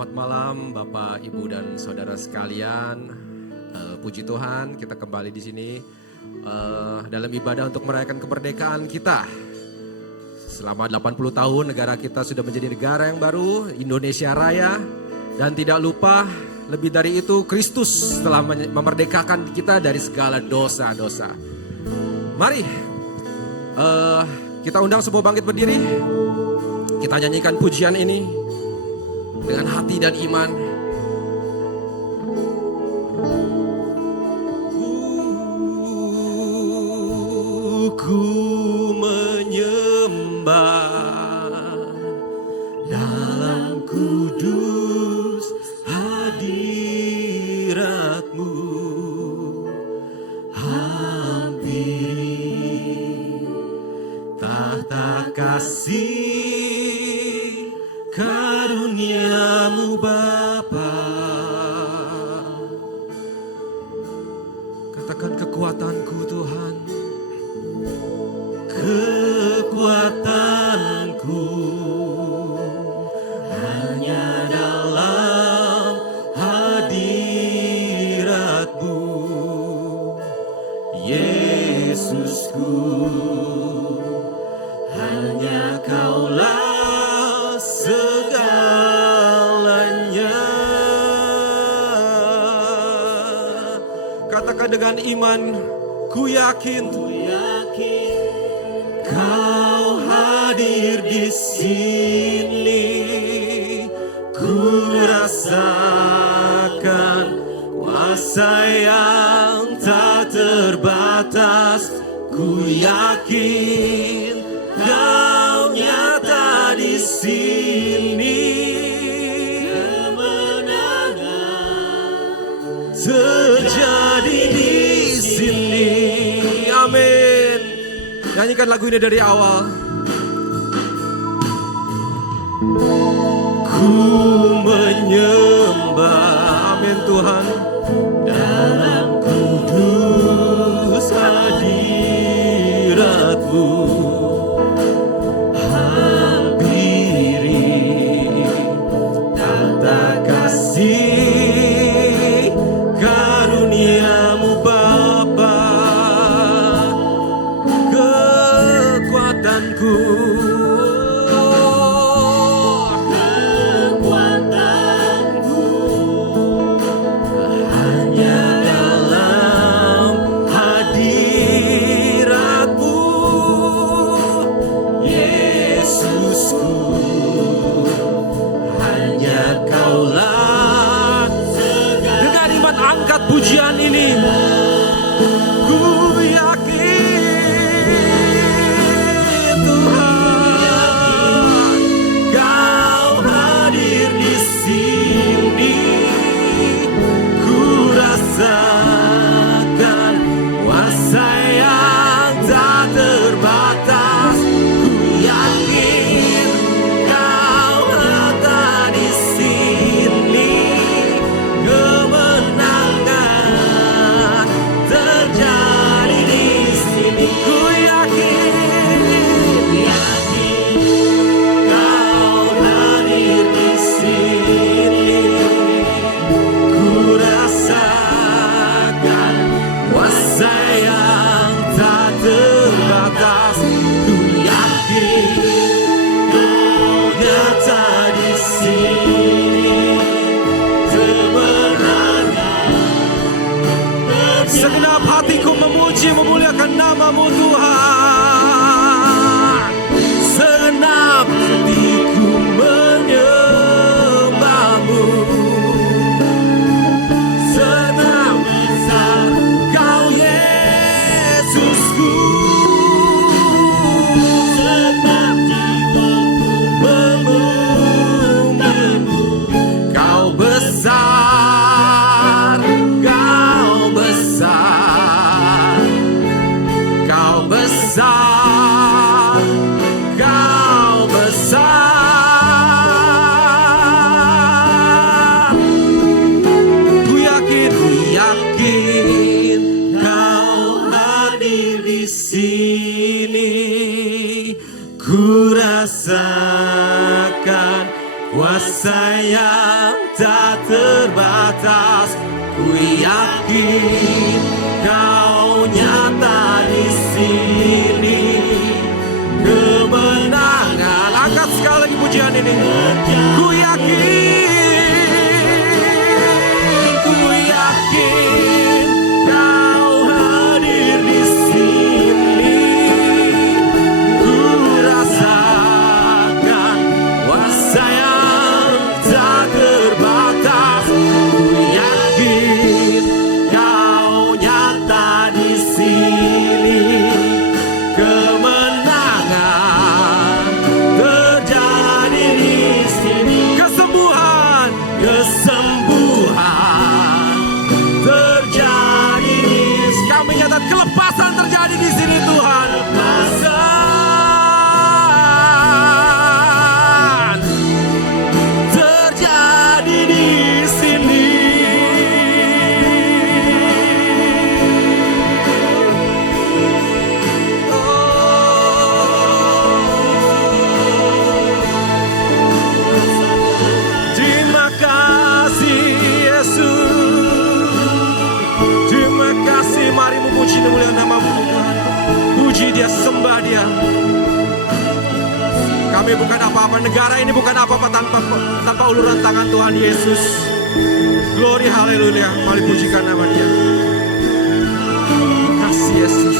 Selamat malam Bapak, Ibu dan Saudara sekalian. Puji Tuhan kita kembali di sini dalam ibadah untuk merayakan kemerdekaan kita. Selama 80 tahun negara kita sudah menjadi negara yang baru, Indonesia Raya. Dan tidak lupa lebih dari itu Kristus telah memerdekakan kita dari segala dosa-dosa. Mari kita undang semua bangkit berdiri. Kita nyanyikan pujian ini dengan hati dan iman. Ku menyembah dalam kudus hadirat-Mu, hampiri tahta kasih karunia-Mu Bapa. Katakan kekuatanku Tuhan, kekuatanku hanya dalam hadirat-Mu, Yesusku, hanya Kaulah segalanya. Katakan dengan iman, ku yakin Kau hadir di sini. Ku rasakan kuasa yang tak terbatas. Ku yakin Kau nyata di sini. Kemenangan terjadi di sini. Amin. Nyanyikan lagu ini dari awal. Ku menyembah, amin Tuhan, dalam kudus hadirat-Mu, hampiri tahta kasih karunia-Mu Bapa. Kekuatanku hanya dalam hadirat-Mu, Yesusku, hanya Kaulah. Dengan iman angkat pujian ini. Ku yakin Tuhan, Kau hadir di sini. Ku rasakan kuasa yang tak terbatas. Ku yakin Kau ada di sini. Kemenangan terjadi di sini. Ku yakin Kau hadir di sini. Ku rasakan kuasa yang tak terbatas. Ku yakin Kau nyata di sini. Kemenangan. Segenap hatiku memuji memuliakan nama-Mu Tuhan. Segenap hatiku menyembah-Mu. Senang besar Kau Yesusku. Senang jiwaku memuji-Mu. Kau besar, Kau besar, Kau kuasa yang tak terbatas. Ku yakin Kau nyata di sini. Kemenangan, angkat sekali lagi pujian ini. Ku yakin Kau hadir di sini. Ku rasakan kuasa yang tak terbatas. Ku yakin Kau nyata di sini. Kemenangan terjadi di sini. Kesembuhan terjadi di sini. Kami nyatakan kelepasan terjadi di sini Tuhan. Kelepasan terjadi di sini. Terima kasih Yesus. Terima kasih, mari memuji dan mulia nama-Mu Tuhan. Puji Dia, sembah Dia. Kami bukan apa-apa, negara ini bukan apa-apa tanpa uluran tangan Tuhan Yesus. Glory, haleluya. Mari pujikan nama Dia. Terima kasih Yesus.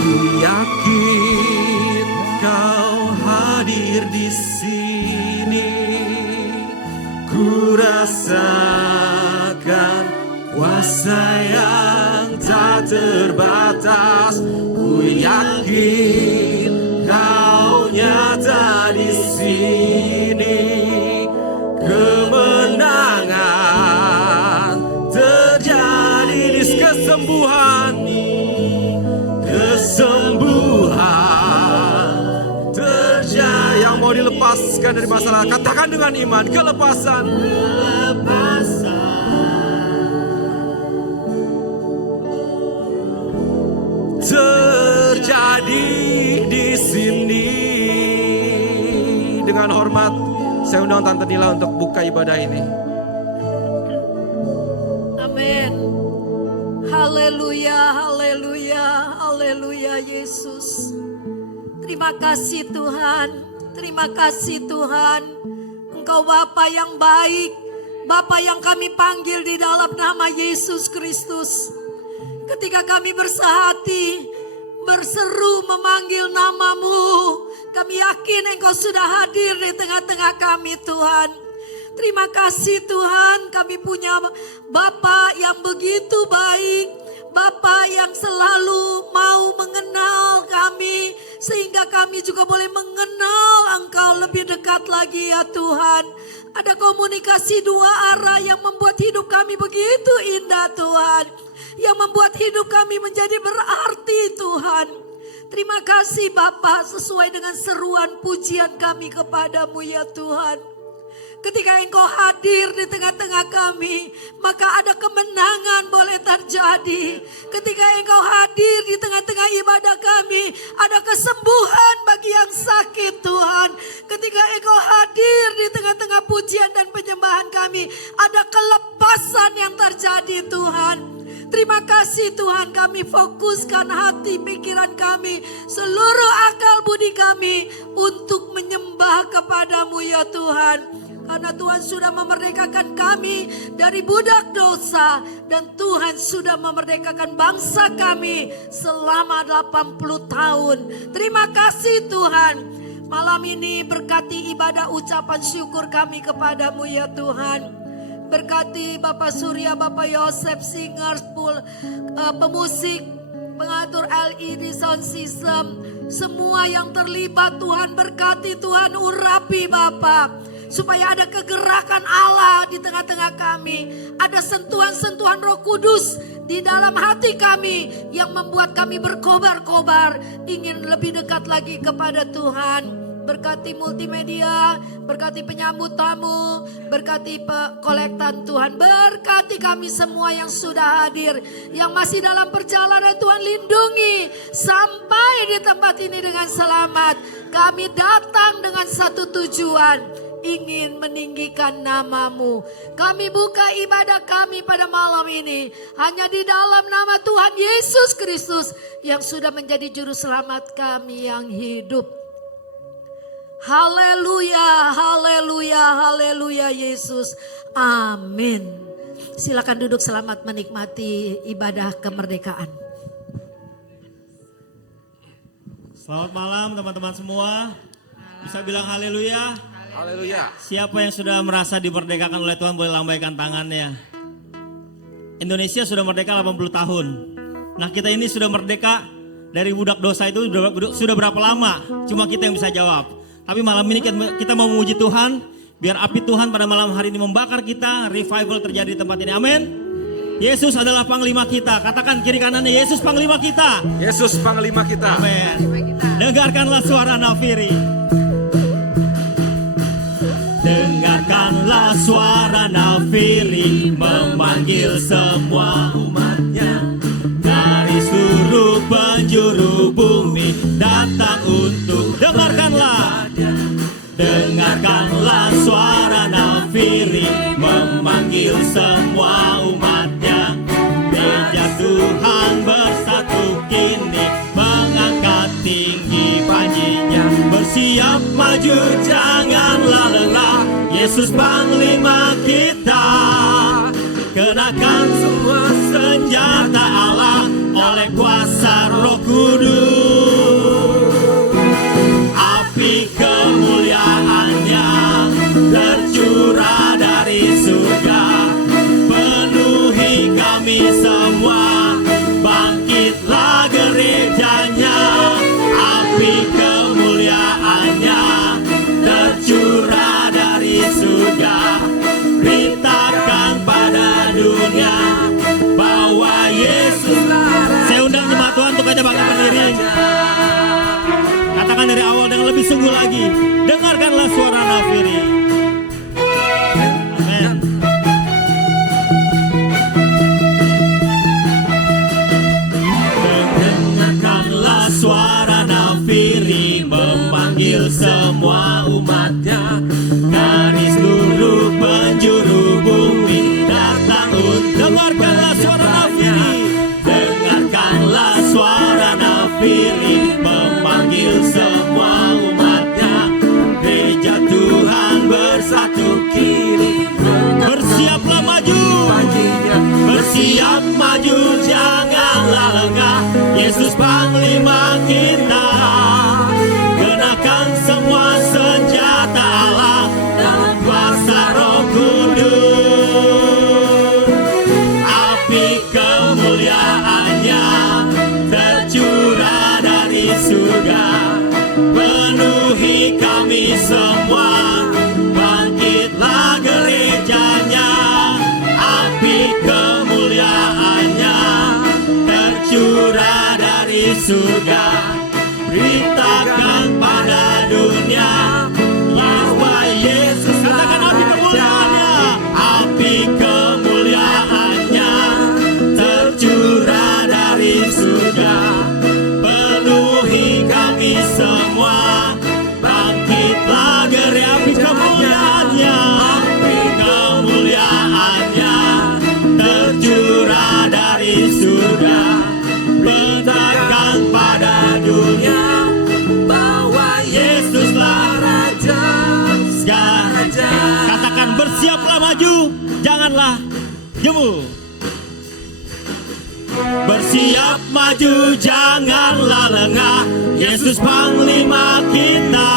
Ku yakin Kau hadir di sini. Ku rasakan kuasa yang tak terbatas. Ku yakin Kau nyata di sini. Kemenangan terjadi di kesembuhan terjadi. Yang mau dilepaskan dari masalah, katakan dengan iman, kelepasan. Terjadi di sini. Dengan hormat, saya undang Tante Nila untuk buka ibadah ini. Amin. Haleluya, haleluya, haleluya Yesus. Terima kasih Tuhan. Terima kasih Tuhan. Engkau Bapa yang baik, Bapa yang kami panggil di dalam nama Yesus Kristus. Ketika kami bersehati, berseru memanggil nama-Mu, kami yakin Engkau sudah hadir di tengah-tengah kami Tuhan. Terima kasih Tuhan, kami punya Bapa yang begitu baik, Bapa yang selalu mau mengenal kami, sehingga kami juga boleh mengenal Engkau lebih dekat lagi ya Tuhan. Ada komunikasi dua arah yang membuat hidup kami begitu indah Tuhan, yang membuat hidup kami menjadi berarti Tuhan. Terima kasih Bapa, sesuai dengan seruan pujian kami kepadamu ya Tuhan. Ketika Engkau hadir di tengah-tengah kami, maka ada kemenangan boleh terjadi. Ketika Engkau hadir di tengah-tengah ibadah kami, ada kesembuhan bagi yang sakit Tuhan. Ketika Engkau hadir di tengah-tengah pujian dan penyembahan kami, ada kelepasan yang terjadi Tuhan. Terima kasih Tuhan, kami fokuskan hati pikiran kami, seluruh akal budi kami untuk menyembah kepadamu ya Tuhan. Karena Tuhan sudah memerdekakan kami dari budak dosa. Dan Tuhan sudah memerdekakan bangsa kami selama 80 tahun. Terima kasih Tuhan. Malam ini berkati ibadah ucapan syukur kami kepadamu ya Tuhan. Berkati Bapak Surya, Bapak Yosef, singers, pemusik, pengatur LED sound system. Semua yang terlibat Tuhan berkati, Tuhan urapi Bapak. Supaya ada kegerakan Allah di tengah-tengah kami. Ada sentuhan-sentuhan Roh Kudus di dalam hati kami yang membuat kami berkobar-kobar. Ingin lebih dekat lagi kepada Tuhan. berkati multimedia, berkati penyambut tamu, berkati kolektan Tuhan, berkati kami semua yang sudah hadir, yang masih dalam perjalanan Tuhan lindungi sampai di tempat ini dengan selamat. Kami datang dengan satu tujuan, ingin meninggikan namamu. Kami buka ibadah kami pada malam ini hanya di dalam nama Tuhan Yesus Kristus yang sudah menjadi juru selamat kami yang hidup. Haleluya, haleluya, haleluya Yesus. Amin. Silakan duduk, selamat menikmati ibadah kemerdekaan. Selamat malam teman-teman semua. Bisa bilang haleluya. Haleluya. Siapa yang sudah merasa dimerdekakan oleh Tuhan boleh lambaikan tangannya. Indonesia sudah merdeka 80 tahun. Nah, kita ini sudah merdeka dari budak dosa itu sudah berapa lama? Cuma kita yang bisa jawab. Tapi malam ini kita mau memuji Tuhan, biar api Tuhan pada malam hari ini membakar kita, revival terjadi di tempat ini. Amin. Yesus adalah panglima kita. Katakan kiri kanannya, Yesus panglima kita. Yesus panglima kita. Amin. Dengarkanlah suara nafiri. Dengarkanlah suara nafiri memanggil semua umatnya dari seluruh penjuru bumi datang untuk dengarkanlah. Dengarkanlah suara nafiri memanggil semua umatnya. Meja Tuhan bersatu kini mengangkat tinggi panjinya. Bersiap maju janganlah lelah, Yesus panglima kita. Kenakan semua senjata Allah oleh kuasa Roh Kudus. Api kemuliaannya tercurah dari surga, penuhi kami semua, bangkitlah gerejanya. Api kemuliaannya tercurah dari surga, beritakan pada dunia bahwa Yesus Raja. Saya undang jemaat Tuhan untuk aja bangkit berdiri. Katakan dari awal dengan lebih sungguh lagi. Dengarkanlah suara nafiri. Amin. Dengarkanlah suara nafiri memanggil semua umatnya dari seluruh penjuru bumi datang untuk dengarkanlah suara nafiri. Dengarkanlah suara nafiri memanggil semua umatnya. Gereja Tuhan bersatu kini bersiaplah maju. Bersiap maju janganlah lengah, Yesus panglima kita. Kenakan semua senjata Allah dalam kuasa Roh Kudus. Api kemuliaannya tercurah dari surga, penuhi kami semua, bangkitlah gerejanya. Api kemuliaannya tercurah dari surga, beritakan pada dunia bahwa Yesus. Katakan api kemuliaannya. Api kemuliaannya tercurah dari surga, penuhi kami semua, bangkitlah gereja. Api kemuliaannya, api kemuliaannya tercurah dari surga, beritakan pada dunia bahwa Yesuslah Raja. Katakan bersiaplah maju, janganlah jemu. Bersiap maju janganlah lengah, Yesus panglima kita.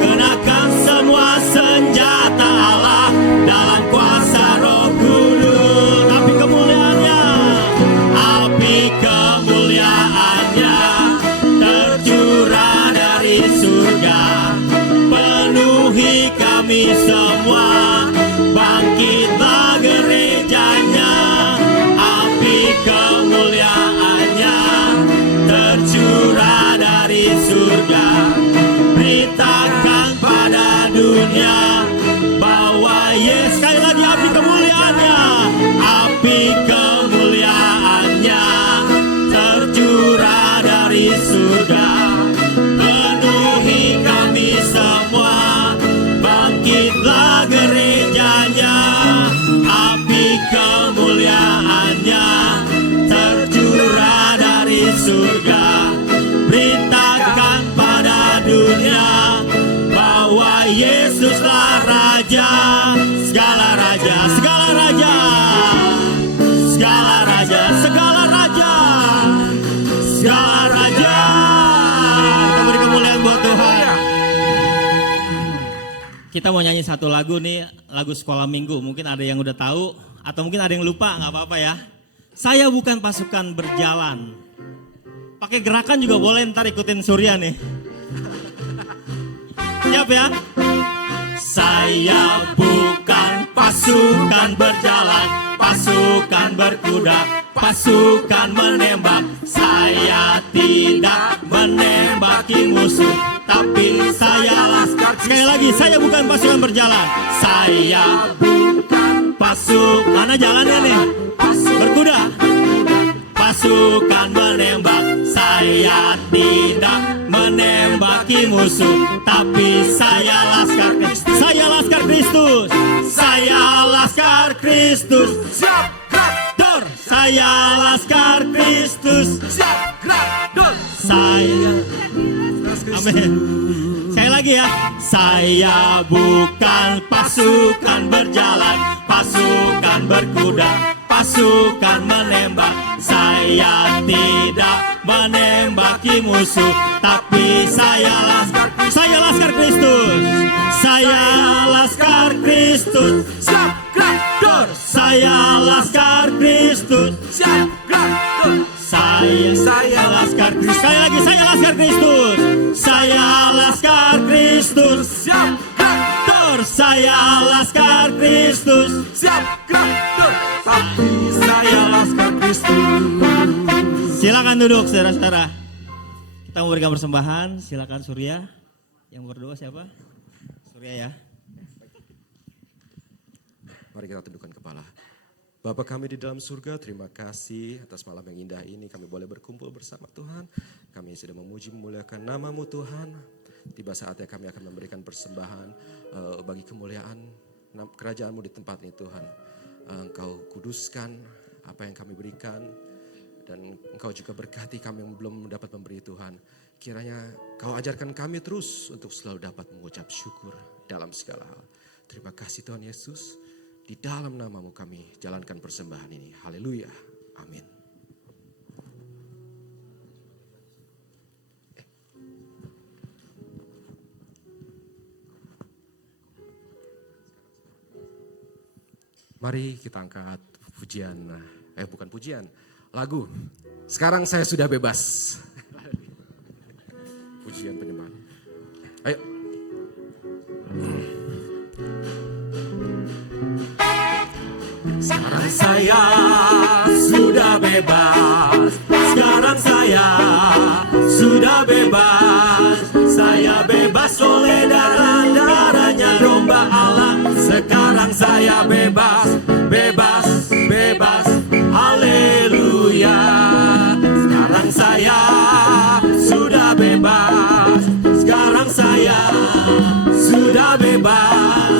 Kenakan semua senjata Allah dalam kuasa Roh Kudus. Api kemuliaannya, api kemuliaannya tercurah dari surga, penuhi kami semua, bangkitlah gerejanya. Api kemuliaannya tercurah dari surga, dunia. Bawa Yesus, sekali lagi api kemuliaannya. Api kemuliaannya tercurah dari surga, penuhi kami semua. Bangkitlah gerejanya, api kemuliaannya tercurah dari surga. Beritakan pada dunia bahwa Yesuslah Raja, segala raja, segala raja, segala raja, segala raja, segala raja. Kita beri kemuliaan buat Tuhan. Kita mau nyanyi satu lagu nih, lagu sekolah minggu. Mungkin ada yang udah tahu atau mungkin ada yang lupa, nggak apa-apa ya. Saya bukan pasukan berjalan. Pakai gerakan juga boleh, ntar ikutin Surya nih. Siap ya? Saya bukan pasukan berjalan, pasukan berkuda, pasukan menembak. Saya tidak menembaki musuh, tapi saya laskar. Sekali lagi, saya bukan pasukan berjalan. Saya bukan pasukan. Mana jalannya nih? Berkuda. Pasukan menembak. Saya tidak menembaki musuh, tapi saya laskar Kristus. Saya laskar Kristus. Saya laskar Kristus. Siap, gerak, Dor. Saya laskar Kristus. siap, gerak, dor. Saya. Amin. Sekali lagi ya. Saya bukan pasukan berjalan, pasukan berkuda, pasukan menembak. Saya tidak menembaki musuh, tapi saya laskar Kristus. Saya laskar Kristus. Saya laskar Kristus. Siap, gerak, dor. Saya laskar Kristus. Siap, gerak, dor. Saya laskar Kristus. Sekali lagi, saya laskar Kristus. Saya laskar Kristus. Siap, gerak, Dor. Saya laskar Kristus. siap, gerak, dor. Tapi saya laskar Kristus. Silakan duduk saudara-saudara. Kita mau berikan persembahan. Silakan Surya. Yang berdoa siapa? Surya ya. Mari kita tundukkan kepala. Bapa kami di dalam surga, terima kasih atas malam yang indah ini. Kami boleh berkumpul bersama Tuhan. Kami sudah memuji memuliakan nama-Mu Tuhan. Tiba saatnya kami akan memberikan persembahan bagi kemuliaan kerajaan-Mu di tempat ini Tuhan. Engkau kuduskan apa yang kami berikan. Dan Engkau juga berkati kami yang belum dapat memberi Tuhan. Kiranya Kau ajarkan kami terus untuk selalu dapat mengucap syukur dalam segala hal. Terima kasih Tuhan Yesus. Di dalam nama-Mu kami jalankan persembahan ini. Haleluya. Amin. Mari kita angkat pujian, bukan pujian, lagu. Sekarang saya sudah bebas. Pujian penyembahan. Ayo. Sekarang saya sudah bebas. Sekarang saya sudah bebas. Saya bebas oleh darahnya domba Allah. Sekarang saya bebas, bebas, bebas. Haleluya. Sekarang saya sudah bebas. Sekarang saya sudah bebas.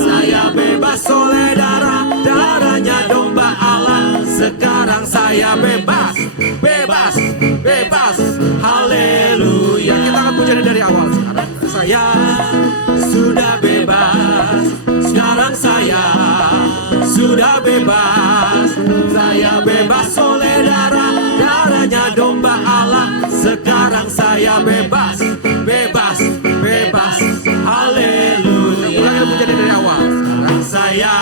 Saya bebas oleh darahnya domba Allah. Sekarang saya bebas, bebas, bebas. Haleluya. Kita akan puji dari awal. Sekarang saya sudah bebas. Sekarang saya sudah bebas. Saya bebas oleh darahnya domba Allah. Sekarang saya bebas, bebas, bebas. Haleluya. Kita puji dari awal. Sekarang saya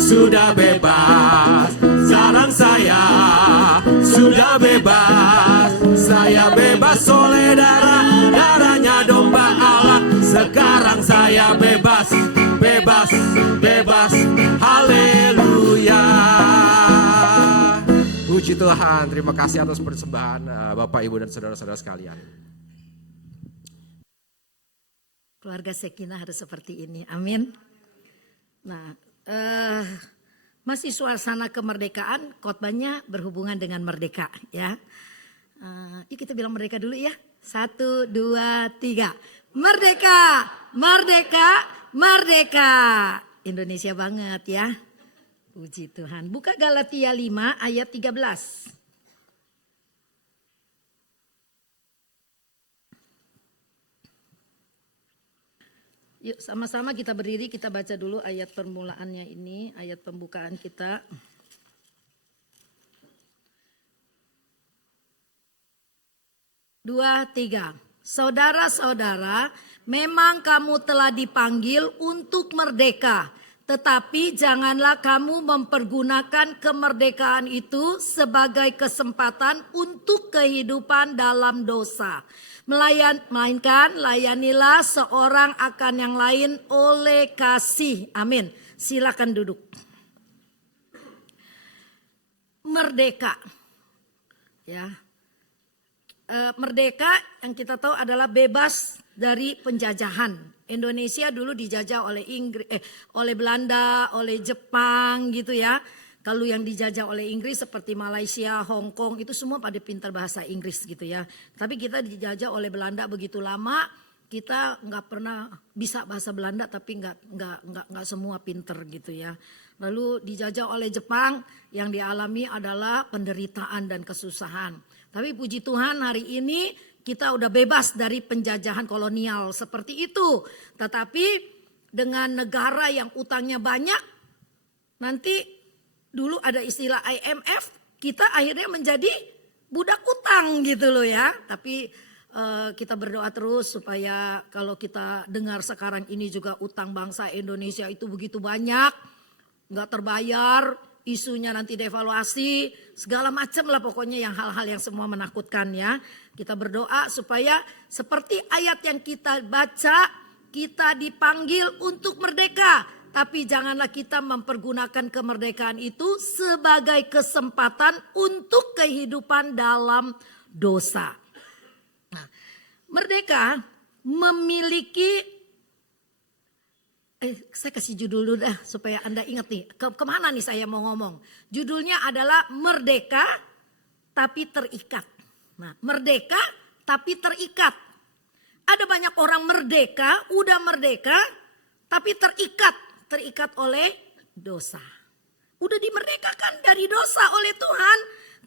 sudah bebas. Sekarang saya sudah bebas. Saya bebas oleh darahnya domba Allah. Sekarang saya bebas, bebas, bebas. Haleluya. Puji Tuhan, terima kasih atas persembahan Bapak, Ibu, dan saudara-saudara sekalian. Keluarga Sekinah harus seperti ini. Amin. Nah, masih suasana kemerdekaan, khotbahnya berhubungan dengan merdeka ya. Yuk kita bilang merdeka dulu ya. 1, 2, 3. Merdeka, merdeka, merdeka. Indonesia banget ya. Puji Tuhan. Buka Galatia 5 ayat 13. Yuk sama-sama kita berdiri, kita baca dulu ayat permulaannya ini, ayat pembukaan kita. Dua, tiga. Saudara-saudara, memang kamu telah dipanggil untuk merdeka. Tetapi janganlah kamu mempergunakan kemerdekaan itu sebagai kesempatan untuk kehidupan dalam dosa. Melainkan layanilah seorang akan yang lain oleh kasih. Amin. Silakan duduk. Merdeka. Ya. Merdeka yang kita tahu adalah bebas dari penjajahan. Indonesia dulu dijajah oleh oleh Belanda, oleh Jepang gitu ya. Kalau yang dijajah oleh Inggris seperti Malaysia, Hong Kong itu semua pada pintar bahasa Inggris gitu ya. Tapi kita dijajah oleh Belanda begitu lama, kita nggak pernah bisa bahasa Belanda tapi nggak semua pinter gitu ya. Lalu dijajah oleh Jepang, yang dialami adalah penderitaan dan kesusahan. Tapi puji Tuhan hari ini kita udah bebas dari penjajahan kolonial seperti itu. Tetapi dengan negara yang utangnya banyak, nanti dulu ada istilah IMF, kita akhirnya menjadi budak utang gitu loh ya. Tapi kita berdoa terus supaya kalau kita dengar sekarang ini juga utang bangsa Indonesia itu begitu banyak, nggak terbayar, isunya nanti devaluasi, segala macam lah pokoknya yang hal-hal yang semua menakutkan ya. Kita berdoa supaya seperti ayat yang kita baca, kita dipanggil untuk merdeka. Tapi janganlah kita mempergunakan kemerdekaan itu sebagai kesempatan untuk kehidupan dalam dosa. Nah, merdeka memiliki, saya kasih judul dulu dah supaya Anda ingat nih. Kemana nih saya mau ngomong. Judulnya adalah merdeka tapi terikat. Nah, merdeka tapi terikat. Ada banyak orang merdeka, udah merdeka tapi terikat oleh dosa. Udah dimerdekakan dari dosa oleh Tuhan,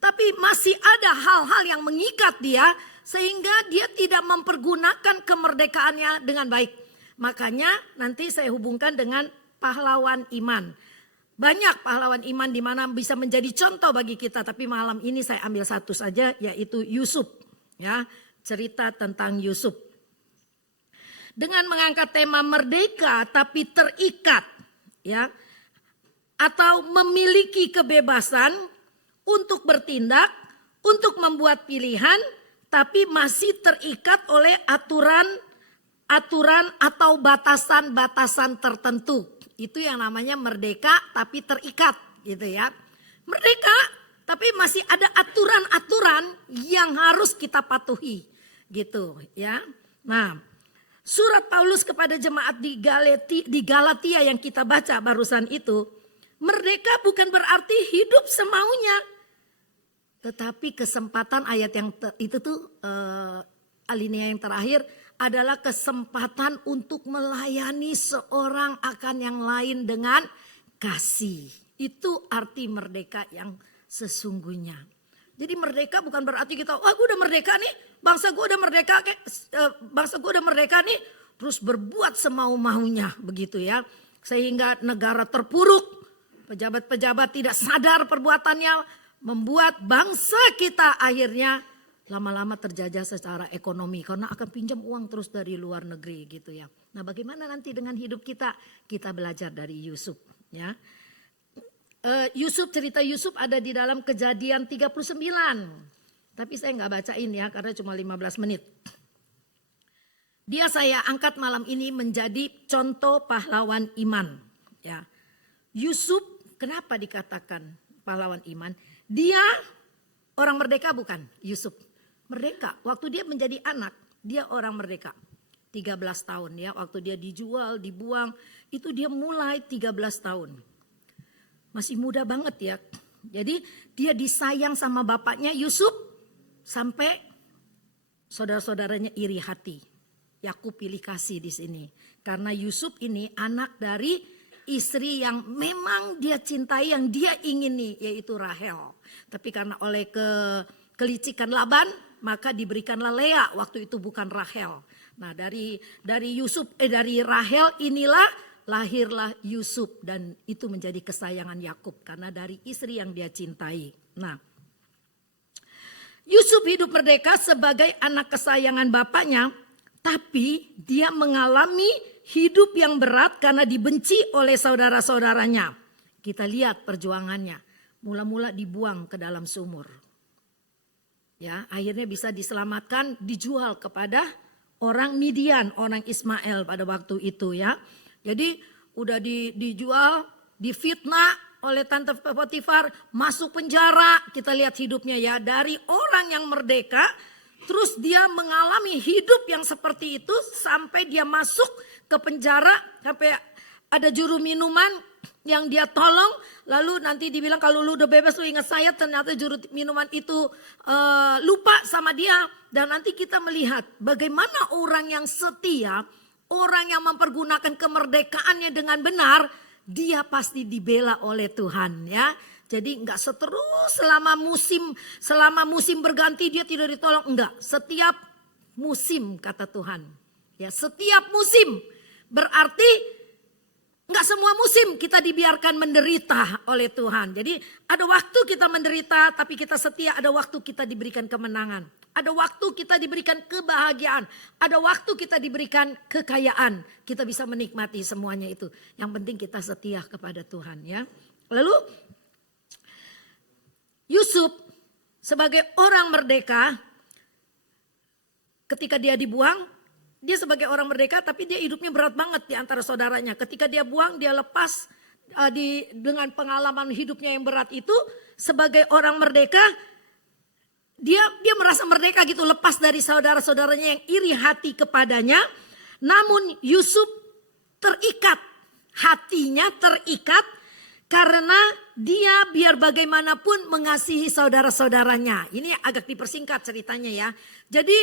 tapi masih ada hal-hal yang mengikat dia sehingga dia tidak mempergunakan kemerdekaannya dengan baik. Makanya nanti saya hubungkan dengan pahlawan iman. Banyak pahlawan iman di mana bisa menjadi contoh bagi kita, tapi malam ini saya ambil satu saja, yaitu Yusuf. Ya, cerita tentang Yusuf. Dengan mengangkat tema merdeka tapi terikat, ya, atau memiliki kebebasan untuk bertindak, untuk membuat pilihan, tapi masih terikat oleh aturan atau batasan-batasan tertentu. Itu yang namanya merdeka tapi terikat gitu ya. Merdeka tapi masih ada aturan-aturan yang harus kita patuhi gitu ya. Nah, surat Paulus kepada jemaat di Galatia yang kita baca barusan itu, merdeka bukan berarti hidup semaunya. Tetapi kesempatan ayat yang itu tuh alinea yang terakhir adalah kesempatan untuk melayani seorang akan yang lain dengan kasih. Itu arti merdeka yang sesungguhnya. Jadi merdeka bukan berarti kita, gue udah merdeka nih, bangsa gue udah merdeka nih, terus berbuat semau-maunya begitu ya. Sehingga negara terpuruk, pejabat-pejabat tidak sadar perbuatannya, membuat bangsa kita akhirnya lama-lama terjajah secara ekonomi karena akan pinjam uang terus dari luar negeri gitu ya. Nah, bagaimana nanti dengan hidup kita? Kita belajar dari Yusuf ya. Cerita Yusuf ada di dalam Kejadian 39. Tapi saya nggak bacain ya karena cuma 15 menit. Dia saya angkat malam ini menjadi contoh pahlawan iman ya. Yusuf kenapa dikatakan pahlawan iman? Dia orang merdeka bukan? Yusuf merdeka. Waktu dia menjadi anak, dia orang merdeka. 13 tahun ya. Waktu dia dijual, dibuang, itu dia mulai 13 tahun. Masih muda banget ya. Jadi dia disayang sama bapaknya Yusuf sampai saudara-saudaranya iri hati. Yakub pilih kasih di sini. Karena Yusuf ini anak dari istri yang memang dia cintai, yang dia ingini, yaitu Rahel. Tapi karena oleh kelicikan Laban, maka diberikanlah Lea, waktu itu bukan Rahel. Nah, dari Rahel inilah lahirlah Yusuf, dan itu menjadi kesayangan Yakub karena dari istri yang dia cintai. Nah, Yusuf hidup merdeka sebagai anak kesayangan bapaknya, tapi dia mengalami hidup yang berat karena dibenci oleh saudara-saudaranya. Kita lihat perjuangannya. Mula-mula dibuang ke dalam sumur. Ya, akhirnya bisa diselamatkan, dijual kepada orang Midian, orang Ismail pada waktu itu ya. Jadi udah dijual, difitnah oleh tante Potifar, masuk penjara. Kita lihat hidupnya ya, dari orang yang merdeka, terus dia mengalami hidup yang seperti itu sampai dia masuk ke penjara, sampai ada juru minuman yang dia tolong, lalu nanti dibilang kalau lu udah bebas lu ingat saya, ternyata juru minuman itu lupa sama dia. Dan nanti kita melihat bagaimana orang yang setia, orang yang mempergunakan kemerdekaannya dengan benar, dia pasti dibela oleh Tuhan ya. Jadi enggak seterus selama musim berganti dia tidak ditolong, enggak. Setiap musim kata Tuhan. Ya, setiap musim. Berarti enggak semua musim kita dibiarkan menderita oleh Tuhan. Jadi ada waktu kita menderita tapi kita setia, ada waktu kita diberikan kemenangan. Ada waktu kita diberikan kebahagiaan. Ada waktu kita diberikan kekayaan. Kita bisa menikmati semuanya itu. Yang penting kita setia kepada Tuhan ya. Lalu Yusuf sebagai orang merdeka, ketika dia dibuang, dia sebagai orang merdeka tapi dia hidupnya berat banget di antara saudaranya. Ketika dia buang, dia lepas dengan pengalaman hidupnya yang berat itu, sebagai orang merdeka, dia merasa merdeka gitu, lepas dari saudara-saudaranya yang iri hati kepadanya. Namun Yusuf terikat, hatinya terikat karena dia biar bagaimanapun mengasihi saudara-saudaranya. Ini agak dipersingkat ceritanya ya. Jadi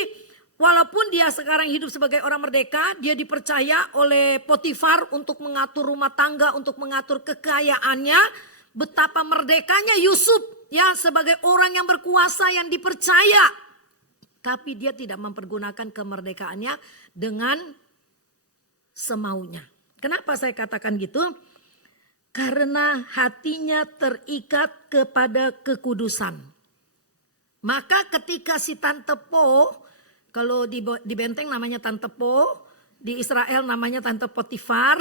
walaupun dia sekarang hidup sebagai orang merdeka, dia dipercaya oleh Potifar untuk mengatur rumah tangga, untuk mengatur kekayaannya. Betapa merdekanya Yusuf ya, sebagai orang yang berkuasa yang dipercaya. Tapi dia tidak mempergunakan kemerdekaannya dengan semaunya. Kenapa saya katakan gitu? Karena hatinya terikat kepada kekudusan. Maka ketika si Tante Po, kalau di Benteng namanya Tante Po, di Israel namanya Tante Potifar,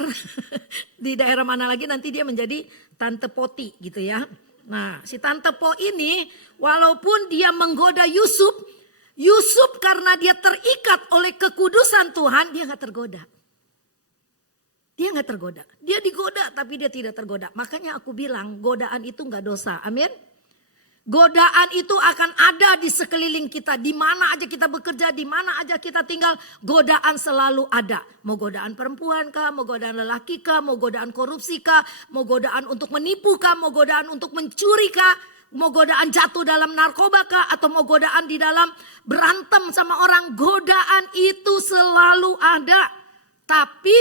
di daerah mana lagi nanti dia menjadi Tante Poti gitu ya. Nah, si Tante Po ini walaupun dia menggoda Yusuf karena dia terikat oleh kekudusan Tuhan, dia gak tergoda. Dia gak tergoda. Dia digoda tapi dia tidak tergoda. Makanya aku bilang godaan itu gak dosa. Amin. Godaan itu akan ada di sekeliling kita. Di mana aja kita bekerja, di mana aja kita tinggal, godaan selalu ada. Mau godaan perempuan kah, mau godaan lelaki kah, mau godaan korupsi kah, mau godaan untuk menipu kah, mau godaan untuk mencuri kah, mau godaan jatuh dalam narkoba kah, atau mau godaan di dalam berantem sama orang. Godaan itu selalu ada. Tapi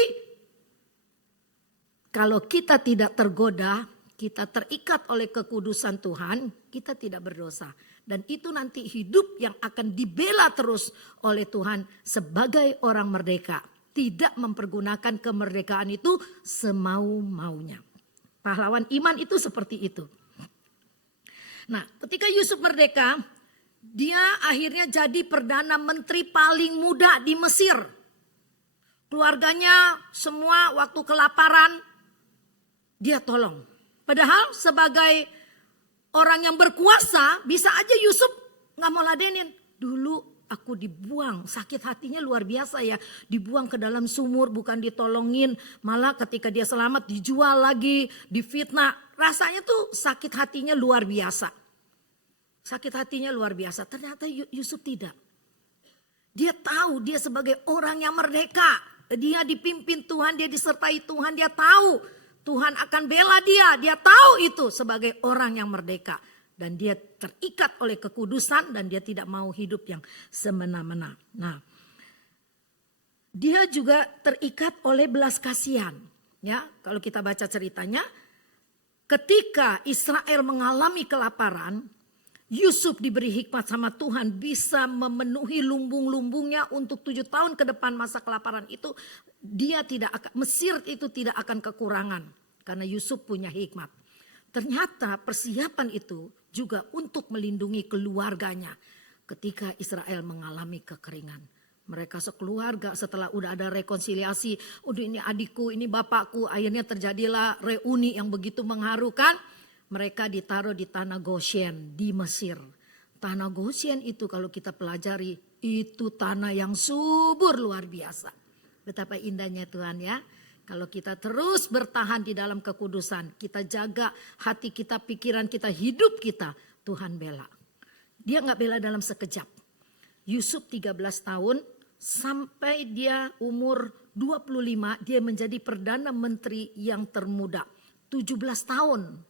kalau kita tidak tergoda, kita terikat oleh kekudusan Tuhan, kita tidak berdosa. Dan itu nanti hidup yang akan dibela terus oleh Tuhan sebagai orang merdeka. Tidak mempergunakan kemerdekaan itu semau-maunya. Pahlawan iman itu seperti itu. Nah, ketika Yusuf merdeka, dia akhirnya jadi Perdana Menteri paling muda di Mesir. Keluarganya semua waktu kelaparan, dia tolong. Padahal sebagai orang yang berkuasa bisa aja Yusuf gak mau ladenin. Dulu aku dibuang, sakit hatinya luar biasa ya. Dibuang ke dalam sumur, bukan ditolongin. Malah ketika dia selamat dijual lagi, difitnah. Rasanya tuh sakit hatinya luar biasa. Sakit hatinya luar biasa. Ternyata Yusuf tidak. Dia tahu dia sebagai orang yang merdeka. Dia dipimpin Tuhan, dia disertai Tuhan, dia tahu Tuhan akan bela dia. Dia tahu itu sebagai orang yang merdeka. Dan dia terikat oleh kekudusan dan dia tidak mau hidup yang semena-mena. Nah, dia juga terikat oleh belas kasihan. Ya, kalau kita baca ceritanya, ketika Israel mengalami kelaparan, Yusuf diberi hikmat sama Tuhan bisa memenuhi lumbung-lumbungnya untuk 7 tahun ke depan masa kelaparan itu. Mesir itu tidak akan kekurangan karena Yusuf punya hikmat. Ternyata persiapan itu juga untuk melindungi keluarganya ketika Israel mengalami kekeringan. Mereka sekeluarga setelah udah ada rekonsiliasi, udah ini adikku, ini bapakku, akhirnya terjadilah reuni yang begitu mengharukan. Mereka ditaruh di tanah Goshen di Mesir. Tanah Goshen itu kalau kita pelajari itu tanah yang subur luar biasa. Betapa indahnya Tuhan ya. Kalau kita terus bertahan di dalam kekudusan, kita jaga hati kita, pikiran kita, hidup kita, Tuhan bela. Dia gak bela dalam sekejap. Yusuf 13 tahun sampai dia umur 25 dia menjadi Perdana Menteri yang termuda. 17 tahun.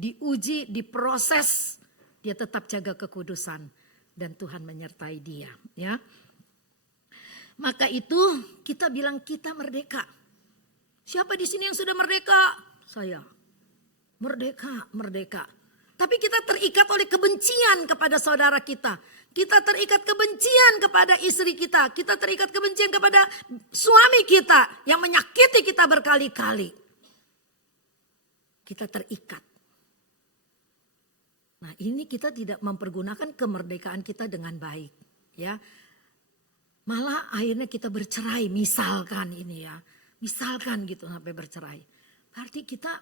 Diuji, diproses, dia tetap jaga kekudusan dan Tuhan menyertai dia, ya. Maka itu kita bilang kita merdeka. Siapa di sini yang sudah merdeka? Saya. Merdeka, merdeka. Tapi kita terikat oleh kebencian kepada saudara kita. Kita terikat kebencian kepada istri kita. Kita terikat kebencian kepada suami kita yang menyakiti kita berkali-kali. Kita terikat. Nah, ini kita tidak mempergunakan kemerdekaan kita dengan baik, ya. Malah akhirnya kita bercerai, misalkan ini ya. Misalkan gitu sampai bercerai. Berarti kita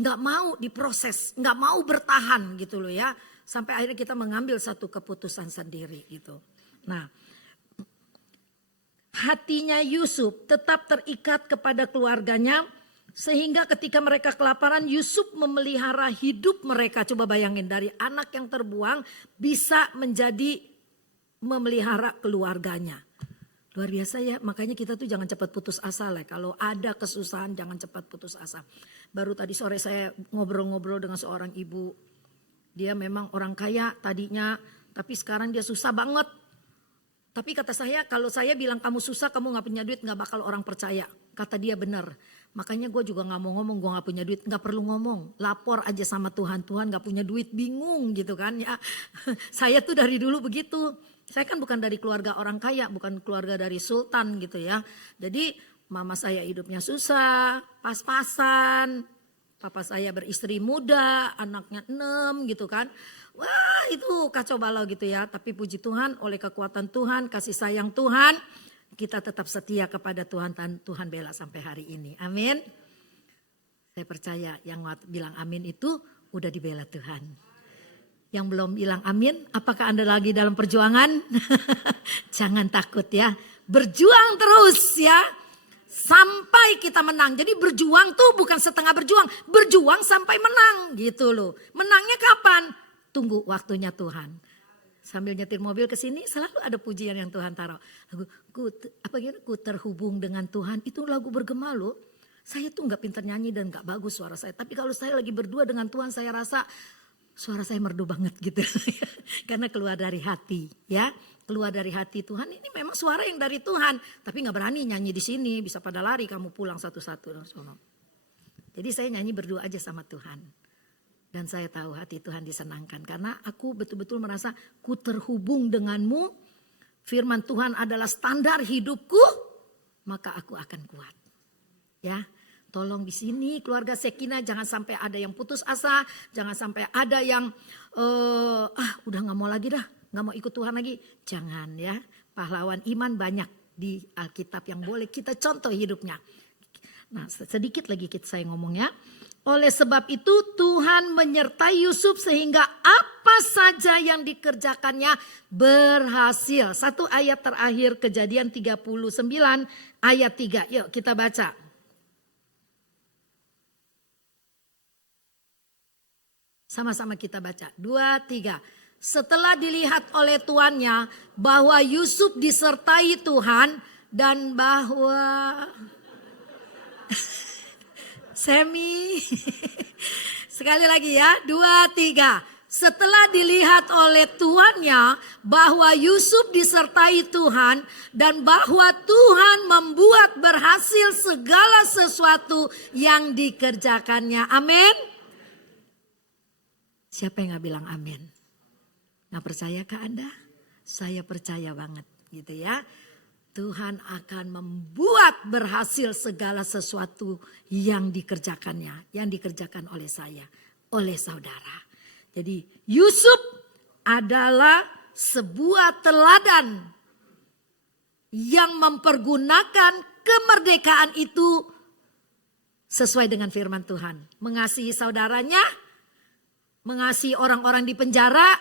nggak mau diproses, nggak mau bertahan gitu loh ya. Sampai akhirnya kita mengambil satu keputusan sendiri gitu. Nah, hatinya Yusuf tetap terikat kepada keluarganya. Sehingga ketika mereka kelaparan, Yusuf memelihara hidup mereka. Coba bayangin, dari anak yang terbuang bisa menjadi memelihara keluarganya. Luar biasa ya, makanya kita tuh jangan cepat putus asa lah. Kalau ada kesusahan jangan cepat putus asa. Baru tadi sore saya ngobrol-ngobrol dengan seorang ibu. Dia memang orang kaya tadinya, tapi sekarang dia susah banget. Tapi kata saya, kalau saya bilang kamu susah, kamu gak punya duit, gak bakal orang percaya. Kata dia benar. Makanya gue juga gak mau ngomong gue gak punya duit. Gak perlu ngomong, lapor aja sama Tuhan. Tuhan gak punya duit, bingung gitu kan ya. Saya tuh dari dulu begitu. Saya kan bukan dari keluarga orang kaya, bukan keluarga dari sultan gitu ya. Jadi mama saya hidupnya susah, pas-pasan. Papa saya beristri muda, anaknya 6 gitu kan. Wah itu kacau balau gitu ya. Tapi puji Tuhan, oleh kekuatan Tuhan, kasih sayang Tuhan, kita tetap setia kepada Tuhan dan Tuhan bela sampai hari ini. Amin. Saya percaya yang bilang amin itu udah dibela Tuhan. Yang belum bilang amin, apakah Anda lagi dalam perjuangan? Jangan takut ya. Berjuang terus ya. Sampai kita menang. Jadi berjuang tuh bukan setengah berjuang. Berjuang sampai menang gitu loh. Menangnya kapan? Tunggu waktunya Tuhan. Sambil nyetir mobil ke sini selalu ada pujian yang Tuhan taruh. Ku terhubung dengan Tuhan, itu lagu bergema loh. Saya tuh gak pintar nyanyi dan gak bagus suara saya. Tapi kalau saya lagi berdua dengan Tuhan, saya rasa suara saya merdu banget gitu. Karena keluar dari hati ya. Keluar dari hati Tuhan, ini memang suara yang dari Tuhan. Tapi gak berani nyanyi di sini, bisa pada lari kamu pulang satu-satu. Jadi saya nyanyi berdua aja sama Tuhan. Dan saya tahu hati Tuhan disenangkan. Karena aku betul-betul merasa ku terhubung denganmu. Firman Tuhan adalah standar hidupku. Maka aku akan kuat. Ya, tolong di sini keluarga Sekina jangan sampai ada yang putus asa. Jangan sampai ada yang udah gak mau lagi dah. Gak mau ikut Tuhan lagi. Jangan ya. Pahlawan iman banyak di Alkitab yang boleh kita contoh hidupnya. Nah sedikit lagi saya ngomong ya. Oleh sebab itu Tuhan menyertai Yusuf sehingga apa saja yang dikerjakannya berhasil. Satu ayat terakhir Kejadian 39 ayat 3. Yuk kita baca. Sama-sama kita baca. 2, 3. setelah dilihat oleh tuannya bahwa Yusuf disertai Tuhan dan bahwa Semi sekali lagi ya, 2, 3. Setelah dilihat oleh tuannya bahwa Yusuf disertai Tuhan dan bahwa Tuhan membuat berhasil segala sesuatu yang dikerjakannya. Amin. Siapa yang gak bilang amin? Gak percayakah Anda? Saya percaya banget gitu ya. Tuhan akan membuat berhasil segala sesuatu yang dikerjakannya. Yang dikerjakan oleh saya, oleh saudara. Jadi Yusuf adalah sebuah teladan yang mempergunakan kemerdekaan itu sesuai dengan firman Tuhan. Mengasihi saudaranya, mengasihi orang-orang di penjara,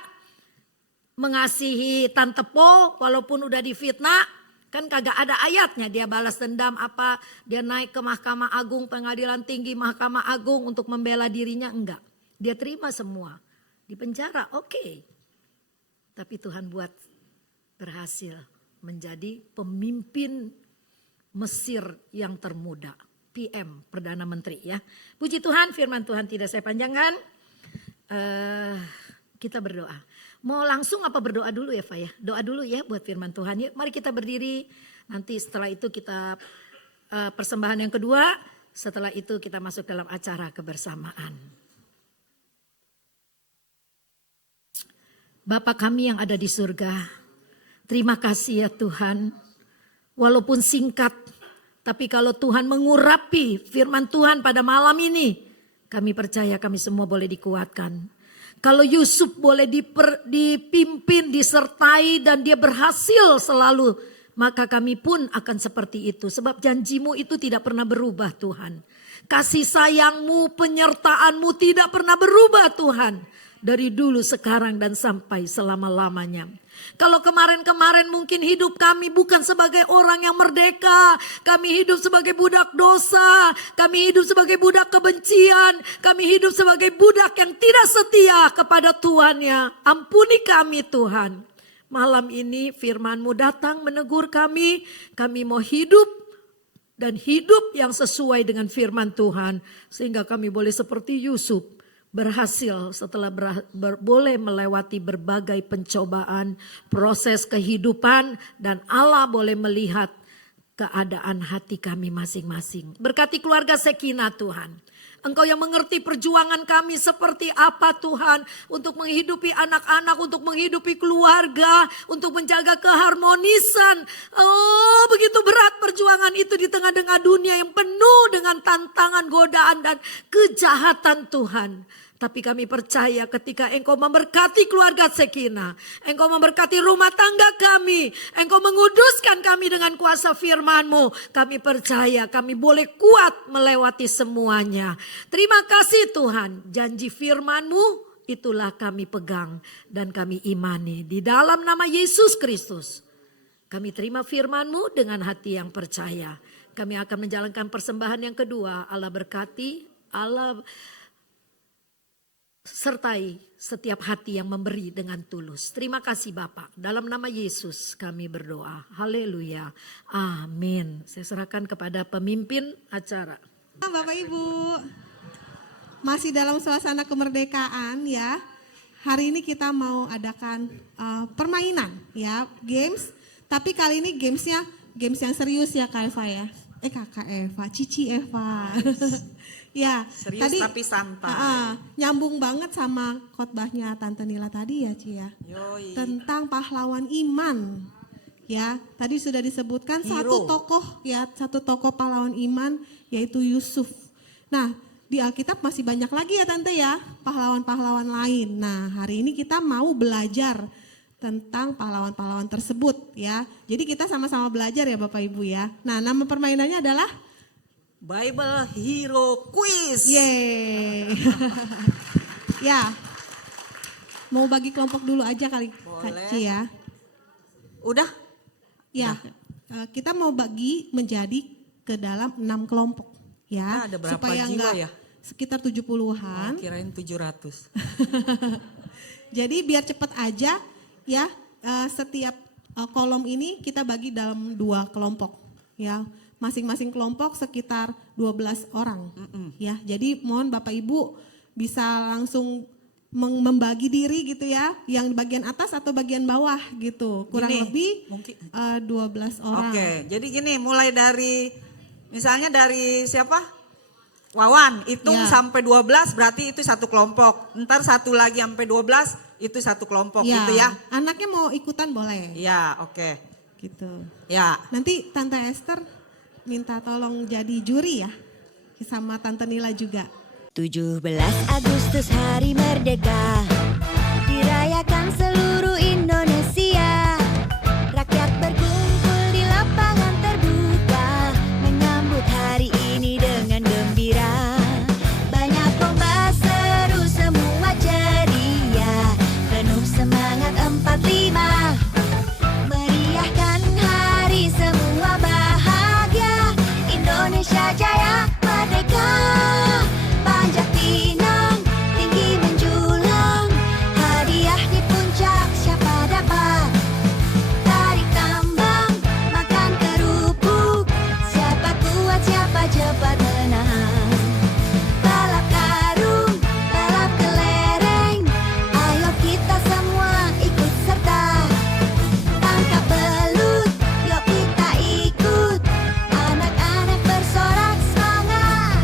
mengasihi Tante Po walaupun udah difitnah. Kan kagak ada ayatnya dia balas dendam apa, dia naik ke Mahkamah Agung, Pengadilan Tinggi, Mahkamah Agung untuk membela dirinya, enggak. Dia terima semua. Di penjara, oke. Tapi Tuhan buat berhasil menjadi pemimpin Mesir yang termuda. PM, Perdana Menteri ya. Puji Tuhan, firman Tuhan tidak saya panjangkan. Kita berdoa. Mau langsung apa berdoa dulu ya Pak ya? Doa dulu ya buat firman Tuhan. Yuk, mari kita berdiri. Nanti setelah itu kita persembahan yang kedua. Setelah itu kita masuk dalam acara kebersamaan. Bapa kami yang ada di surga, terima kasih ya Tuhan. Walaupun singkat, tapi kalau Tuhan mengurapi firman Tuhan pada malam ini, kami percaya kami semua boleh dikuatkan. Kalau Yusuf boleh dipimpin, disertai dan dia berhasil selalu, maka kami pun akan seperti itu. Sebab janjimu itu tidak pernah berubah Tuhan. Kasih sayangmu, penyertaanmu tidak pernah berubah Tuhan. Dari dulu, sekarang, dan sampai selama-lamanya. Kalau kemarin-kemarin mungkin hidup kami bukan sebagai orang yang merdeka. Kami hidup sebagai budak dosa. Kami hidup sebagai budak kebencian. Kami hidup sebagai budak yang tidak setia kepada Tuhannya. Ampuni kami Tuhan. Malam ini firman-Mu datang menegur kami. Kami mau hidup dan hidup yang sesuai dengan firman Tuhan. Sehingga kami boleh seperti Yusuf. Berhasil setelah boleh melewati berbagai pencobaan, proses kehidupan, dan Allah boleh melihat keadaan hati kami masing-masing. Berkati keluarga Sekinah Tuhan. Engkau yang mengerti perjuangan kami seperti apa Tuhan. Untuk menghidupi anak-anak, untuk menghidupi keluarga, untuk menjaga keharmonisan. Oh, begitu berat perjuangan itu di tengah-tengah dunia yang penuh dengan tantangan, godaan, dan kejahatan Tuhan. Tapi kami percaya ketika Engkau memberkati keluarga Sekinah, Engkau memberkati rumah tangga kami, Engkau menguduskan kami dengan kuasa firman-Mu, kami percaya kami boleh kuat melewati semuanya. Terima kasih Tuhan, janji firman-Mu itulah kami pegang dan kami imani. Di dalam nama Yesus Kristus, kami terima firman-Mu dengan hati yang percaya. Kami akan menjalankan persembahan yang kedua. Allah berkati, Allah sertai setiap hati yang memberi dengan tulus. Terima kasih Bapak. Dalam nama Yesus kami berdoa. Haleluya. Amin. Saya serahkan kepada pemimpin acara. Bapak Ibu, masih dalam suasana kemerdekaan ya. Hari ini kita mau adakan permainan ya, games. Tapi kali ini gamesnya games yang serius ya Kak Eva ya. Kakak Eva, Cici Eva. Ya, serius tadi, tapi santai. Nyambung banget sama khotbahnya Tante Nila tadi ya Ci ya. Yoi. Tentang pahlawan iman. Ya, tadi sudah disebutkan Hero. satu tokoh pahlawan iman yaitu Yusuf. Nah, di Alkitab masih banyak lagi ya Tante ya, pahlawan-pahlawan lain. Nah, hari ini kita mau belajar tentang pahlawan-pahlawan tersebut ya. Jadi kita sama-sama belajar ya Bapak Ibu ya. Nah, nama permainannya adalah Bible Hero Quiz. Yeay. Ya. Mau bagi kelompok dulu aja kali Kak Ci ya. Udah? Ya. Kita mau bagi menjadi ke dalam 6 kelompok ya. Ada berapa supaya jiwa enggak ya? Sekitar 70-an. Kirain 700. Jadi biar cepat aja ya, setiap kolom ini kita bagi dalam 2 kelompok ya. Masing-masing kelompok sekitar 12 orang ya. Jadi mohon Bapak Ibu bisa langsung membagi diri gitu ya, yang bagian atas atau bagian bawah gitu. Kurang Gini, lebih mungkin 12 orang. Oke, jadi gini, mulai dari misalnya dari siapa? Wawan, hitung Ya. sampai 12 berarti itu satu kelompok. Ntar satu lagi sampai 12 itu satu kelompok gitu ya. Anaknya mau ikutan boleh Iya, oke. gitu. Ya. Nanti Tante Esther minta tolong jadi juri ya, sama Tante Nila juga. 17 Agustus Hari Merdeka dirayakan seluruh Indonesia. Rakyat berkumpul di lapangan terbuka menyambut hari ini dengan gembira. Banyak lomba seru, semua ceria, penuh semangat 45. Meriahkan hari, semua bahagia. Indonesia jaya, merdeka. Panjat pinang, tinggi menjulang, hadiah di puncak siapa dapat. Tarik tambang, makan kerupuk, siapa kuat siapa cepat menang. Balap karung, balap kelereng, ayo kita semua ikut serta. Tangkap belut, yuk kita ikut, anak-anak bersorak semangat.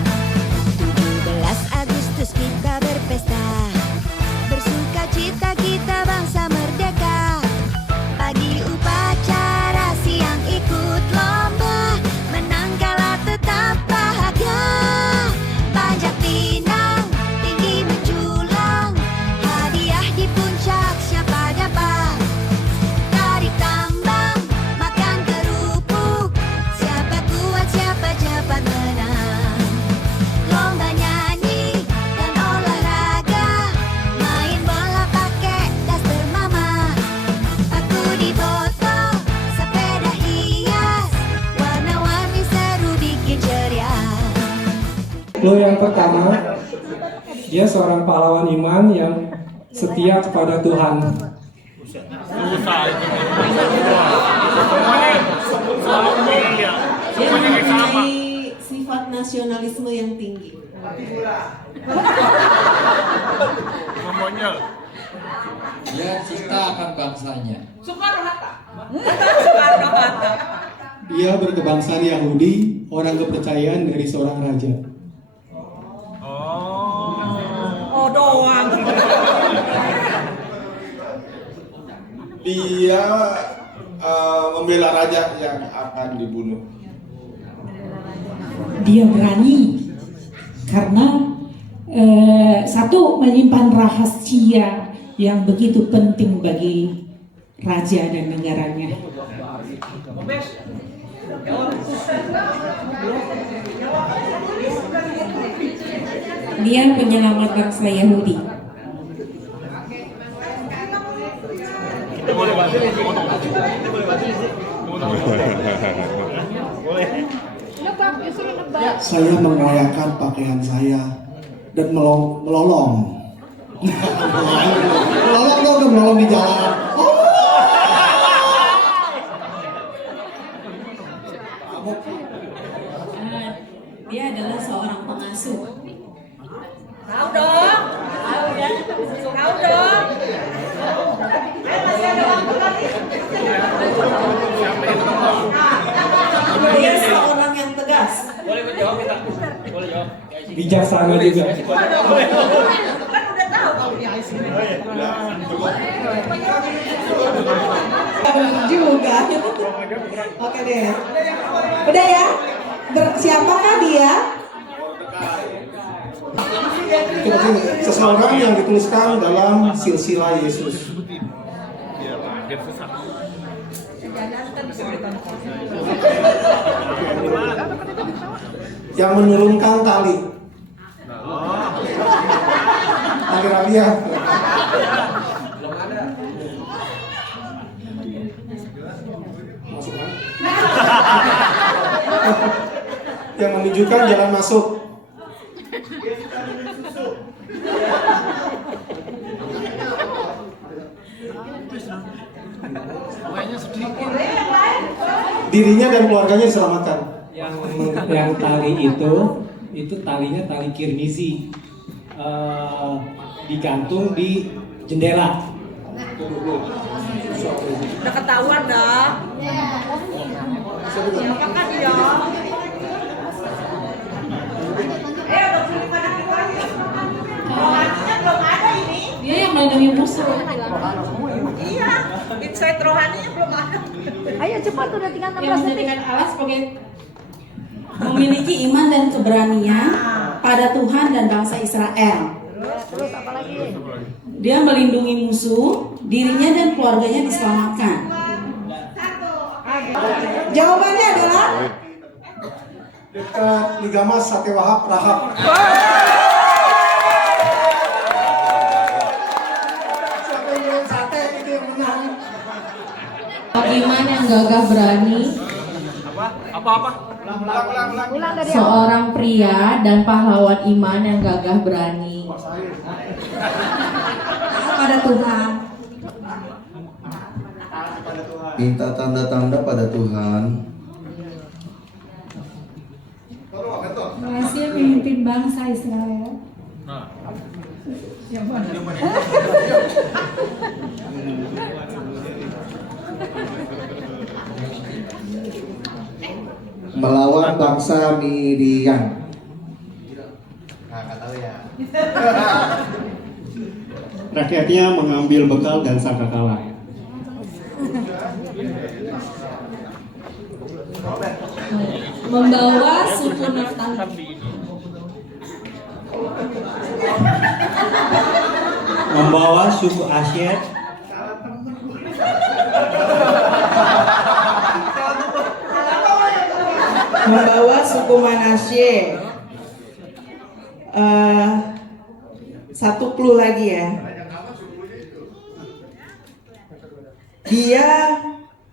17 Agustus kita berpesta, bersuka cita kita bangsa merdeka. Pagi upacara, siang ikut lomba, menang kalah tetap bahagia. Panjat pinang, tinggi menjulang, hadiah di puncak siapa dapat. Tarik tambang, makan kerupuk, siapa kuat siapa cepat menang. Lomba nyanyi dan olahraga, main bola pakai daster mama. Paku di botol, sepeda hias, warna-warni seru bikin ceria. Lo yang pertama, dia seorang pahlawan iman yang setia kepada Tuhan. Dia mempunyai sifat nasionalisme yang tinggi. Dia cinta akan bangsanya. Dia berkebangsaan Yahudi, orang kepercayaan dari seorang raja. Oh doang. Dia membela raja yang akan dibunuh. Dia berani karena satu, menyimpan rahasia yang begitu penting bagi raja dan negaranya. Dia penyelamat bangsa Yahudi. Saya mengoyakkan pakaian saya dan melolong. melolong di jalan. Dia adalah seorang pengasuh. Tahu dong. Tahu dong. Dia seorang yang tegas. Bijaksana juga. Kan udah tahu kalau dia Juga. Oke deh. Udah ya? Siapakah dia? Seseorang yang dituliskan dalam silsilah Yesus. Yang menurunkan tali. Tali rafia. Yang menunjukkan jalan masuk. dirinya dan keluarganya diselamatkan. Yang tali itu talinya tali kirmizi, digantung di jendela. Udah ketahuan dah. Siapakah dia? Rohaninya belum ada ini. Dia yang melindungi musuh. Iya, insight rohaninya belum ada. Ayo cepat udah tinggal 16 Yang detik. menjadikan Allah sebagai memiliki iman dan keberanian pada Tuhan dan bangsa Israel. Terus apa lagi? Dia melindungi musuh, dirinya dan keluarganya diselamatkan. Jawabannya adalah Dekat Liga Mas Sate Wahab Rahab. Siapa yang jualan sate itu yang menang. Iman yang gagah berani, Ulang dari awal. seorang pria dan pahlawan iman yang gagah berani. pada Tuhan. Minta tanda-tanda pada Tuhan. Berhasil memimpin bangsa Israel. Melawan bangsa Midian. Rakyatnya mengambil bekal dan sangkakala. Membawa suku Naftali. Membawa suku Asyir Membawa suku Manasye. Satu clue lagi ya. Dia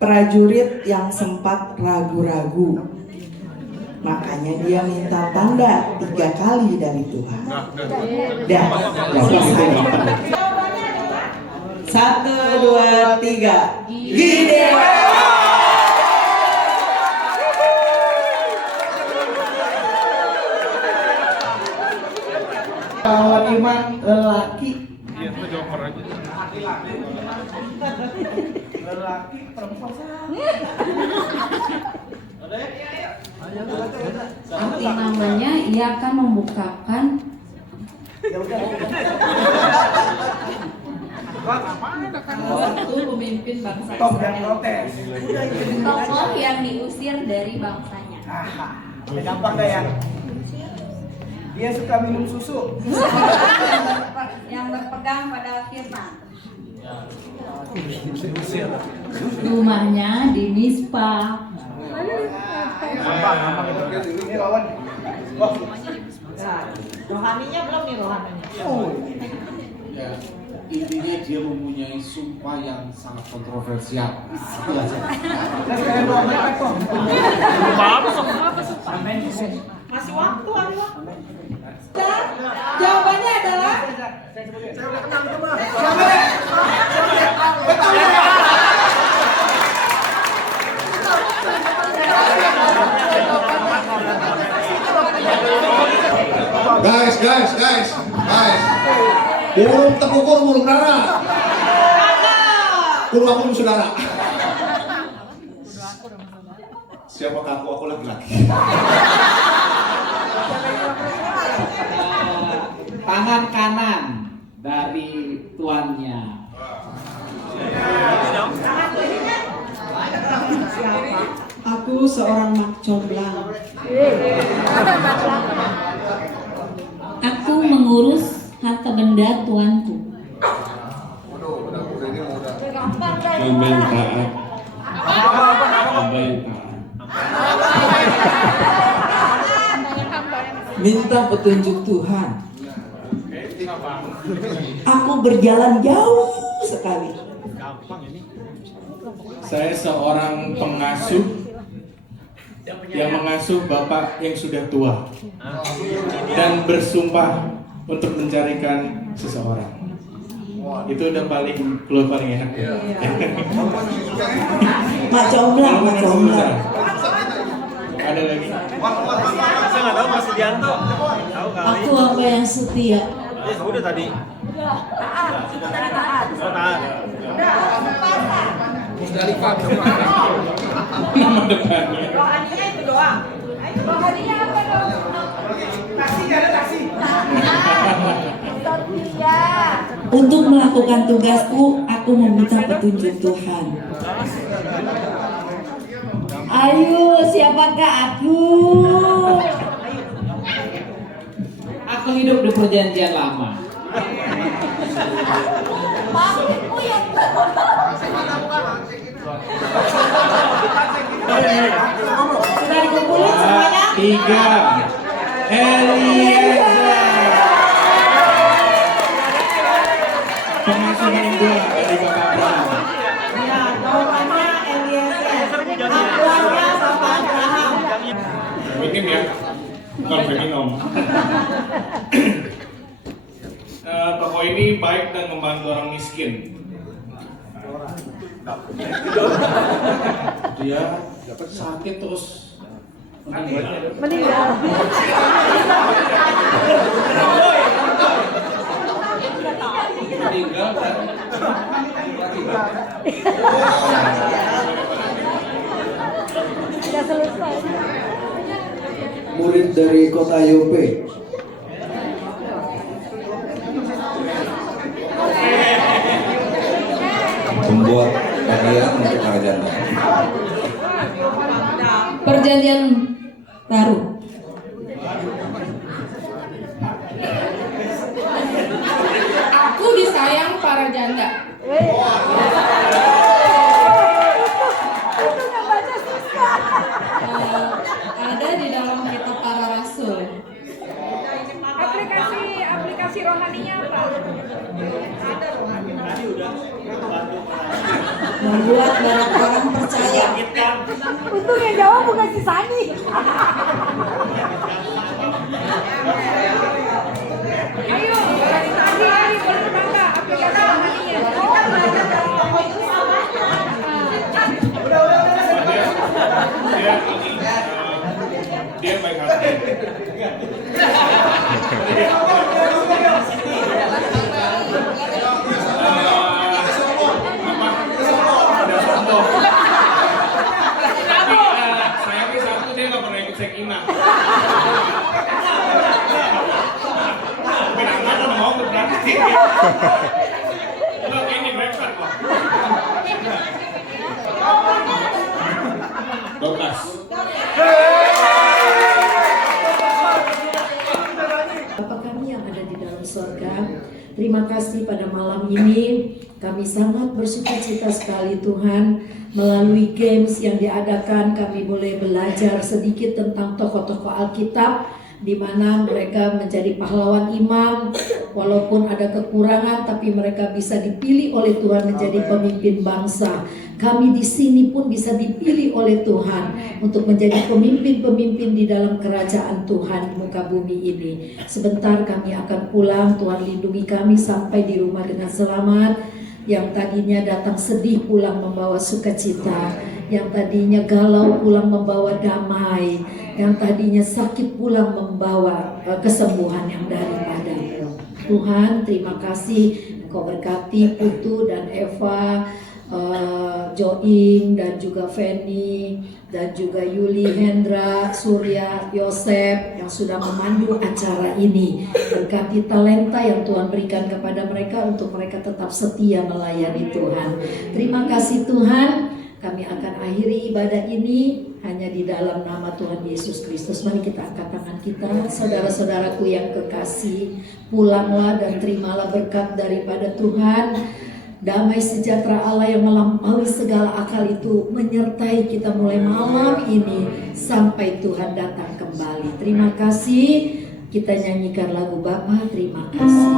prajurit yang sempat ragu-ragu. Makanya dia minta tanda 3 kali dari Tuhan. Dan selesai. 1, 2, 3. Gideon. Pahlawan iman lelaki. Lelaki perempuan. Arti namanya ia akan membukakan Satu pemimpin bangsa Israel. tokoh yang diusir dari bangsanya. Gampang gak ya? Dia suka minum susu. Yang berpegang pada firman. Rumahnya di Mispa. Ini lawan. Rohaninya belum nih rohaninya. Ya, intinya dia mempunyai sumpah yang sangat kontroversial. Masih waktu, ada waktu. Jawabannya adalah Guys. Burung terkukur burung dara. Kurung saudara. Siapa aku laki-laki. Tangan kanan dari tuannya. Aku seorang mak comblang. Aku mengurus harta benda tuanku. Minta petunjuk Tuhan. Aku berjalan jauh sekali. Saya seorang pengasuh yang mengasuh bapak yang sudah tua dan bersumpah untuk mencarikan seseorang. Itu udah keluar paling enak. Mak Comblang, Mak Comblang. Ada lagi? Saya nggak tahu Mas Sudianto. Tahu kali. Aku hamba yang setia. Udah tadi. Taat. Musdalifah. Nama depannya. Rohaninya itu doang. Rohaninya apa dong? Taksi, gak ada taksi. Untuk melakukan tugasku, aku meminta petunjuk Tuhan. Ayo, siapakah aku? Aku hidup di perjanjian lama. Sudah dikumpulin semuanya? 3. Eliezer. Pemasangan 2 dari Bapak Abraham. Ya, jawabannya Eliezer. Akuannya Bapak Abraham. Feminim ya, bukan feminom. Tokoh ini baik dan membantu orang miskin. Dia sakit terus meninggal. Kan? Murid dari kota Yope. Membuat pakaian untuk para janda. Perjanjian baru. Aku disayang para janda. Ada di dalam kitab para rasul. Aplikasi rohaninya apa? Membuat banyak orang percaya. Untung yang jawab bukan si Sani. Ayo, hari boleh berbangga aplikasi rohaninya. Dia baik hati. Sayangnya satu dia nggak pernah ikut Sekinah. Tapi anak mau berarti. Enggak ini breakfast kok. 12. Bapa kami yang ada di dalam surga, terima kasih pada malam ini. Kami sangat bersukacita sekali Tuhan, melalui games yang diadakan kami boleh belajar sedikit tentang tokoh-tokoh Alkitab, di mana mereka menjadi pahlawan iman, walaupun ada kekurangan tapi mereka bisa dipilih oleh Tuhan menjadi pemimpin bangsa. Kami di sini pun bisa dipilih oleh Tuhan untuk menjadi pemimpin-pemimpin di dalam kerajaan Tuhan di muka bumi ini. Sebentar kami akan pulang, Tuhan lindungi kami sampai di rumah dengan selamat. Yang tadinya datang sedih pulang membawa sukacita, yang tadinya galau pulang membawa damai, yang tadinya sakit pulang membawa kesembuhan yang daripada-Mu. Tuhan, terima kasih Engkau berkati Putu dan Eva, Joing dan juga Feni dan juga Yuli, Hendra, Surya, Yosep yang sudah memandu acara ini. Berkati talenta yang Tuhan berikan kepada mereka untuk mereka tetap setia melayani Tuhan. Terima kasih Tuhan. Kami akan akhiri ibadah ini hanya di dalam nama Tuhan Yesus Kristus. Mari kita angkat tangan kita, saudara-saudaraku yang kekasih, pulanglah dan terimalah berkat daripada Tuhan. Damai sejahtera Allah yang melampaui segala akal itu menyertai kita mulai malam ini sampai Tuhan datang kembali. Terima kasih. Kita nyanyikan lagu Bapa, terima kasih.